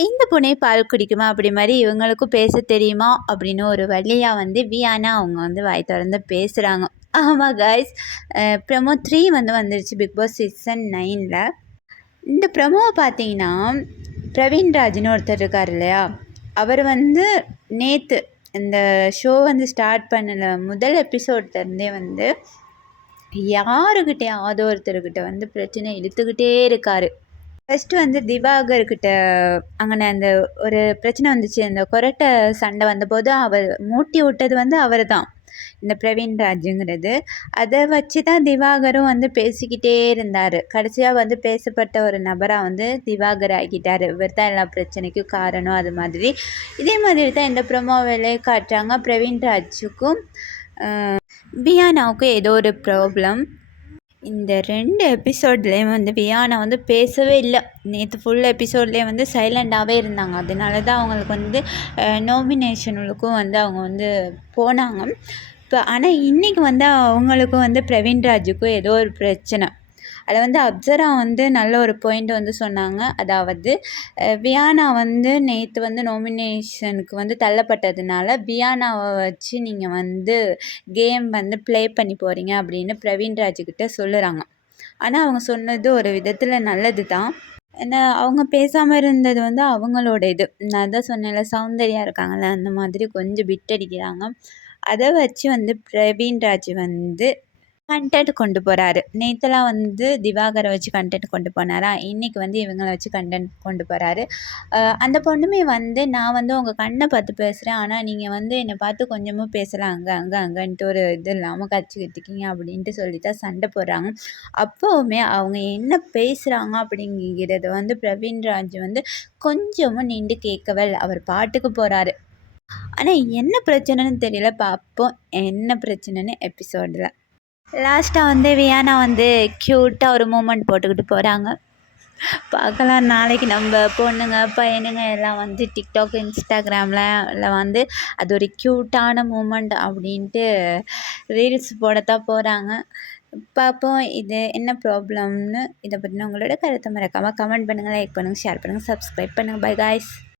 இந்த பூனை பால் குடிக்குமா அப்படி மாதிரி இவங்களுக்கும் பேச தெரியுமா அப்படின்னு ஒரு வழியாக வந்து வியானா அவங்க வந்து வாய் திறந்து பேசுகிறாங்க ஆமாம் காய்ஸ் ப்ரமோ த்ரீ வந்து வந்துருச்சு பிக் பாஸ் சீசன் நைனில் இந்த ப்ரமோவை பார்த்தீங்கன்னா பிரவீன்ராஜ்னு ஒருத்தர் இருக்கார் இல்லையா? அவர் வந்து நேற்று இந்த ஷோ வந்து ஸ்டார்ட் பண்ணல. முதல் எபிசோட்லேருந்தே வந்து யாருக்கிட்டே ஆதோ ஒருத்தர்கிட்ட வந்து பிரச்சனை இழுத்துக்கிட்டே இருக்கார். ஃபஸ்ட்டு வந்து திவாகர்கிட்ட அங்கே அந்த ஒரு பிரச்சனை வந்துச்சு. அந்த கொரட்டை சண்டை வந்தபோது அவர் மூட்டி விட்டது வந்து அவர் தான் இந்த பிரவீன் ராஜுங்கிறது. அதை வச்சு தான் திவாகரும் வந்து பேசிக்கிட்டே இருந்தார். கடைசியாக வந்து பேசப்பட்ட ஒரு நபராக வந்து திவாகர் ஆகிட்டார். இவர் தான் எல்லா பிரச்சனைக்கும் காரணம் அது மாதிரி. இதே மாதிரி தான் இந்த ப்ரொமோவிலே காட்டுறாங்க பிரவீன் ராஜுக்கும் பியானாவுக்கும் ஏதோ ஒரு ப்ராப்ளம் இந்த ரெண்டு எபிசோட்லேயும் வந்து வியானா வந்து பேசவே இல்லை. நேற்று ஃபுல் எபிசோட்லேயே வந்து சைலண்டாகவே இருந்தாங்க. அதனால தான் அவங்களுக்கு வந்து நாமினேஷனுக்கும் வந்து அவங்க வந்து போனாங்க. இப்போ ஆனால் இன்றைக்கி வந்து அவங்களுக்கும் வந்து பிரவீன் ராஜுக்கும் ஏதோ ஒரு பிரச்சனை. அதை வந்து அப்சரா வந்து நல்ல ஒரு பாயிண்ட் வந்து சொன்னாங்க. அதாவது வியானா வந்து நேற்று வந்து நாமினேஷனுக்கு வந்து தள்ளப்பட்டதுனால வியானாவை வச்சு நீங்கள் வந்து கேம் வந்து ப்ளே பண்ணி போகிறீங்க அப்படின்னு பிரவீன் ராஜுக்கிட்ட சொல்லுறாங்க. ஆனால் அவங்க சொன்னது ஒரு விதத்தில் நல்லது தான் ஏன்னா அவங்க பேசாமல் இருந்தது வந்து அவங்களோட இது. நான் தான் சொன்னேன்ல சௌந்தர்யா இருக்காங்கள்ல அந்த மாதிரி கொஞ்சம் பிட் அடிக்கிறாங்க. அதை வச்சு வந்து பிரவீன் ராஜ் வந்து கண்டென்ட் கொண்டு போகிறாரு நேற்றுலாம் வந்து திவாகரை வச்சு கண்டென்ட் கொண்டு போனாரா? இன்றைக்கி வந்து இவங்களை வச்சு கண்டென்ட் கொண்டு போகிறாரு அந்த பொண்ணுமே வந்து நான் வந்து உங்கள் கண்ணை பார்த்து பேசுகிறேன் ஆனால் நீங்கள் வந்து என்னை பார்த்து கொஞ்சமும் பேசலாம். அங்கே அங்கே அங்கேன்ட்டு ஒரு இது இல்லாமல் கட்சி கற்றுக்கிங்க அப்படின்ட்டு சொல்லி தான் சண்டை போடுறாங்க. அப்போவுமே அவங்க என்ன பேசுகிறாங்க அப்படிங்கிறத வந்து பிரவீன்ராஜ் வந்து கொஞ்சமும் நின்று கேட்கவல். அவர் பாட்டுக்கு போகிறாரு ஆனால் என்ன பிரச்சனைன்னு தெரியல. பார்ப்போம் என்ன பிரச்சனைன்னு எபிசோடில் லாஸ்ட்டாக வந்து வியானா வந்து க்யூட்டாக ஒரு மூமெண்ட் போட்டுக்கிட்டு போகிறாங்க பார்க்கலாம் நாளைக்கு நம்ம பொண்ணுங்க பையனுங்க எல்லாம் வந்து டிக்டாக் இன்ஸ்டாகிராமில் இல்லை வந்து அது ஒரு க்யூட்டான மூமெண்ட் அப்படின்ட்டு ரீல்ஸ் போடத்தான் போகிறாங்க பார்ப்போம் இது என்ன ப்ராப்ளம்னு இதை பற்றின உங்களோட கருத்தை மறக்காமல் கமெண்ட் பண்ணுங்கள் லைக் பண்ணுங்கள் ஷேர் பண்ணுங்கள் சப்ஸ்கிரைப் பண்ணுங்கள் பை காய்ஸ்